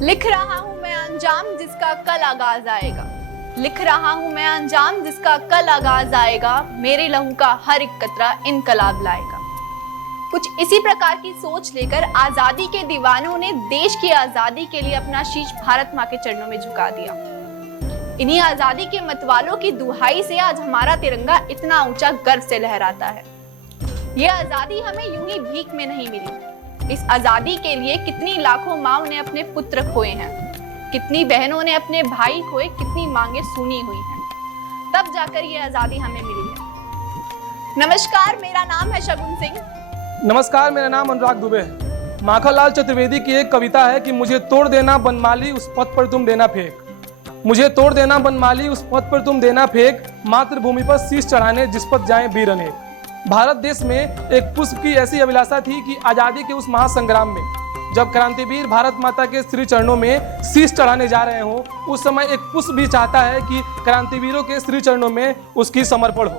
लिख रहा हूं मैं अंजाम जिसका कल आगाज आएगा। लिख रहा हूं मैं अंजाम जिसका कल आगाज आएगा। मेरे लहू का हर एक कतरा इनकलाब लाएगा। कुछ इसी प्रकार की सोच लेकर आजादी के दीवानों ने देश की आजादी के लिए अपना शीश भारत मां के चरणों में झुका दिया। इन्हीं आजादी के मतवालों की दुहाई से आज हमारा तिरंगा इतना ऊंचा गर्व से लहराता है। ये आजादी हमें यूं ही भीख में नहीं मिली। इस आजादी के लिए कितनी लाखों माँओं ने अपने पुत्र खोए हैं, कितनी बहनों ने अपने भाई खोए, कितनी मांगे सुनी हुई हैं, तब जाकर ये आजादी हमें मिली है। नमस्कार, मेरा नाम है शगुन सिंह। नमस्कार, मेरा नाम अनुराग दुबे है। माखनलाल चतुर्वेदी की एक कविता है कि मुझे तोड़ देना बनमाली उस पथ पर तुम देना फेंक। मुझे तोड़ देना बनमाली उस पथ पर तुम देना फेंक, मातृभूमि पर शीश चढ़ाने जिस पथ जाएं वीर अनेक। भारत देश में एक पुष्प की ऐसी अभिलाषा थी कि आजादी के उस महासंग्राम में जब क्रांतिवीर भारत माता के श्री चरणों में शीश चढ़ाने जा रहे हों, उस समय एक पुष्प भी चाहता है कि क्रांतिवीरों के श्री चरणों में उसकी समर्पण हो।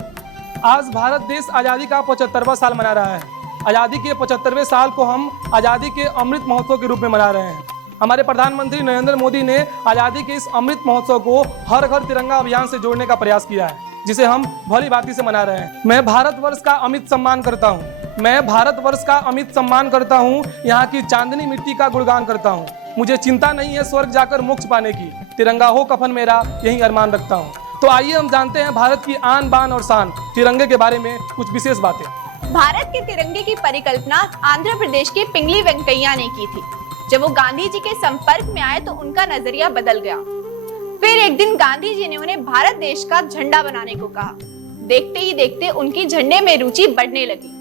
आज भारत देश आज़ादी का 75वां साल मना रहा है। आज़ादी के 75वें साल को हम आज़ादी के अमृत महोत्सव के रूप में मना रहे हैं। हमारे प्रधानमंत्री नरेंद्र मोदी ने आज़ादी के इस अमृत महोत्सव को हर घर तिरंगा अभियान से जोड़ने का प्रयास किया है, जिसे हम भली भांति से मना रहे हैं। मैं भारतवर्ष का अमित सम्मान करता हूँ। मैं भारतवर्ष का अमित सम्मान करता हूँ। यहाँ की चांदनी मिट्टी का गुणगान करता हूँ। मुझे चिंता नहीं है स्वर्ग जाकर मोक्ष पाने की, तिरंगा हो कफन मेरा यही अरमान रखता हूँ। तो आइए हम जानते हैं भारत की आन बान और शान तिरंगे के बारे में कुछ विशेष बातें। भारत के तिरंगे की परिकल्पना आंध्र प्रदेश के पिंगली वेंकैया ने की थी। जब वो गांधी जी के संपर्क में आए तो उनका नजरिया बदल गया। फिर एक दिन गांधी जी ने उन्हें भारत देश का झंडा बनाने को कहा। देखते ही देखते उनकी झंडे में रुचि बढ़ने लगी।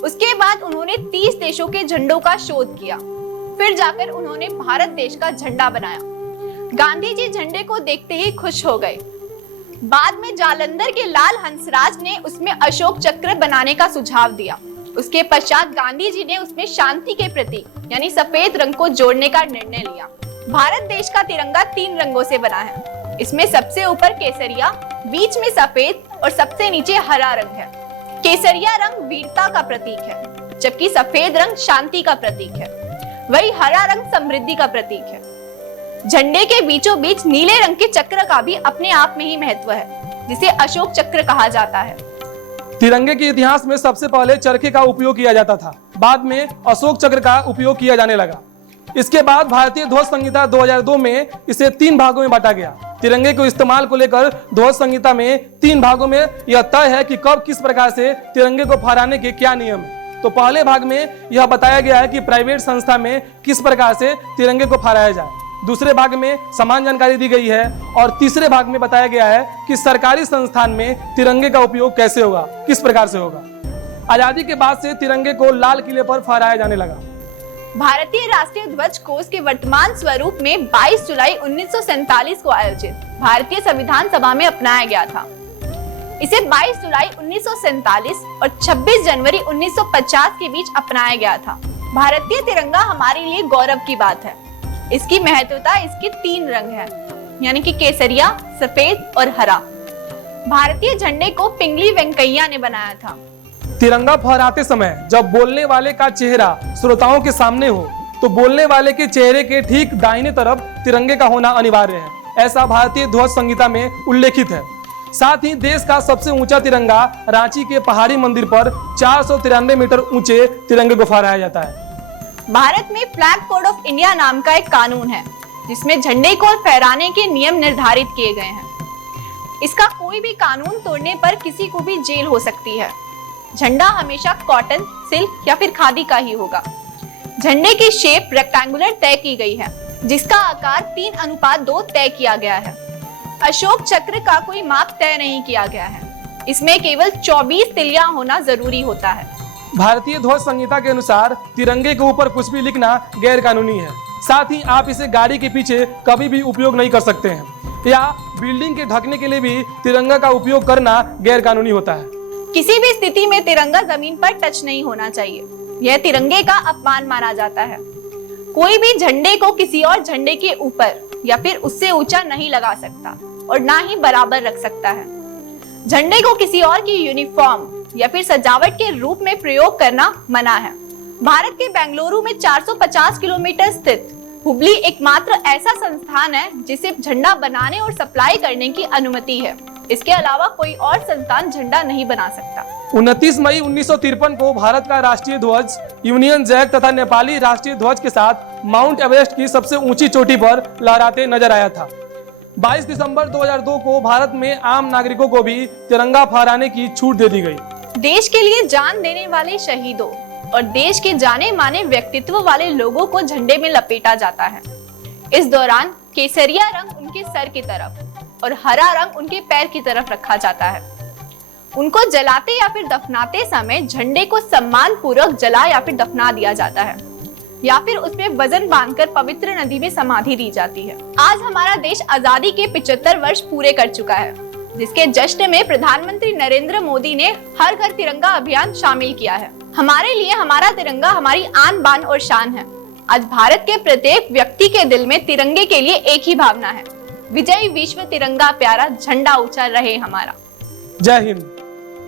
उसके बाद उन्होंने 30 देशों के झंडों का शोध किया। फिर जाकर उन्होंने भारत देश का झंडा बनाया। गांधी जी झंडे को देखते ही खुश हो गए। बाद में जालंधर के लाल हंसराज ने उसमें अशोक चक्र बनाने का सुझाव दिया। उसके पश्चात गांधी जी ने उसमें शांति के प्रतीक यानी सफेद रंग को जोड़ने का निर्णय लिया। भारत देश का तिरंगा 3 रंगों से बना है। इसमें सबसे ऊपर केसरिया, बीच में सफेद और सबसे नीचे हरा रंग है। केसरिया रंग वीरता का प्रतीक है, जबकि सफेद रंग शांति का प्रतीक है। वही हरा रंग समृद्धि का प्रतीक है। झंडे के बीचों बीच नीले रंग के चक्र का भी अपने आप में ही महत्व है, जिसे अशोक चक्र कहा जाता है। तिरंगे के इतिहास में सबसे पहले चरखे का उपयोग किया जाता था, बाद में अशोक चक्र का उपयोग किया जाने लगा। इसके बाद भारतीय ध्वज संहिता 2002 में इसे 3 भागों में बांटा गया। तिरंगे को इस्तेमाल को लेकर ध्वज संहिता में 3 भागों में यह तय है कि कब किस प्रकार से तिरंगे को फहराने के क्या नियम है। तो पहले भाग में यह बताया गया है कि प्राइवेट संस्था में किस प्रकार से तिरंगे को फहराया जाए। दूसरे भाग में समान जानकारी दी गई है और तीसरे भाग में बताया गया है कि सरकारी संस्थान में तिरंगे का उपयोग कैसे होगा, किस प्रकार से होगा। आजादी के बाद से तिरंगे को लाल किले पर फहराया जाने लगा। भारतीय राष्ट्रीय ध्वज कोष के वर्तमान स्वरूप में 22 जुलाई 1947 को आयोजित भारतीय संविधान सभा में अपनाया गया था। इसे 22 जुलाई 1947 और 26 जनवरी 1950 के बीच अपनाया गया था। भारतीय तिरंगा हमारे लिए गौरव की बात है। इसकी महत्वता इसके 3 रंग हैं, यानी कि केसरिया, सफेद और हरा। भारतीय झंडे को पिंगली वेंकैया ने बनाया था। तिरंगा फहराते समय जब बोलने वाले का चेहरा श्रोताओं के सामने हो तो बोलने वाले के चेहरे के ठीक दाहिने तरफ तिरंगे का होना अनिवार्य है। ऐसा भारतीय ध्वज संहिता में उल्लेखित है। साथ ही देश का सबसे ऊंचा तिरंगा रांची के पहाड़ी मंदिर पर 493 मीटर ऊंचे तिरंगे को फहराया जाता है। भारत में फ्लैग कोड ऑफ इंडिया नाम का एक कानून है, जिसमें झंडे को फहराने के नियम निर्धारित किए गए हैं। इसका कोई भी कानून तोड़ने पर किसी को भी जेल हो सकती है। झंडा हमेशा कॉटन, सिल्क या फिर खादी का ही होगा। झंडे की शेप रेक्टेंगुलर तय की गई है, जिसका आकार 3:2 तय किया गया है। अशोक चक्र का कोई माप तय नहीं किया गया है। इसमें केवल 24 तिलियां होना जरूरी होता है। भारतीय ध्वज संहिता के अनुसार तिरंगे के ऊपर कुछ भी लिखना गैर कानूनी है। साथ ही आप इसे गाड़ी के पीछे कभी भी उपयोग नहीं कर सकते हैं या बिल्डिंग के ढकने के लिए भी तिरंगा का उपयोग करना गैर कानूनी होता है। किसी भी स्थिति में तिरंगा जमीन पर टच नहीं होना चाहिए। यह तिरंगे का अपमान माना जाता है। कोई भी झंडे को किसी और झंडे के ऊपर या फिर उससे ऊंचा नहीं लगा सकता और ना ही बराबर रख सकता है। झंडे को किसी और की यूनिफॉर्म या फिर सजावट के रूप में प्रयोग करना मना है। भारत के बेंगलुरु में 450 किलोमीटर स्थित हुबली एकमात्र ऐसा संस्थान है जिसे झंडा बनाने और सप्लाई करने की अनुमति है। इसके अलावा कोई और संस्थान झंडा नहीं बना सकता। 29 मई 1953 को भारत का राष्ट्रीय ध्वज यूनियन जैक तथा नेपाली राष्ट्रीय ध्वज के साथ माउंट एवरेस्ट की सबसे ऊंची चोटी पर लहराते नजर आया था। 22 दिसंबर 2002 को भारत में आम नागरिकों को भी तिरंगा फहराने की छूट दे दी गई। देश के लिए जान देने वाले शहीदों और देश के जाने माने व्यक्तित्व वाले लोगों को झंडे में लपेटा जाता है। इस दौरान केसरिया रंग उनके सर की तरफ और हरा रंग उनके पैर की तरफ रखा जाता है। उनको जलाते या फिर दफनाते समय झंडे को सम्मान पूर्वक जला या फिर दफना दिया जाता है या फिर उसमें वजन बांधकर पवित्र नदी में समाधि दी जाती है। आज हमारा देश आजादी के 75 वर्ष पूरे कर चुका है, जिसके जश्न में प्रधानमंत्री नरेंद्र मोदी ने हर घर तिरंगा अभियान शामिल किया है। हमारे लिए हमारा तिरंगा हमारी आन बान और शान है। आज भारत के प्रत्येक व्यक्ति के दिल में तिरंगे के लिए एक ही भावना है, विजयी विश्व तिरंगा प्यारा, झंडा ऊंचा रहे हमारा। जय हिंद।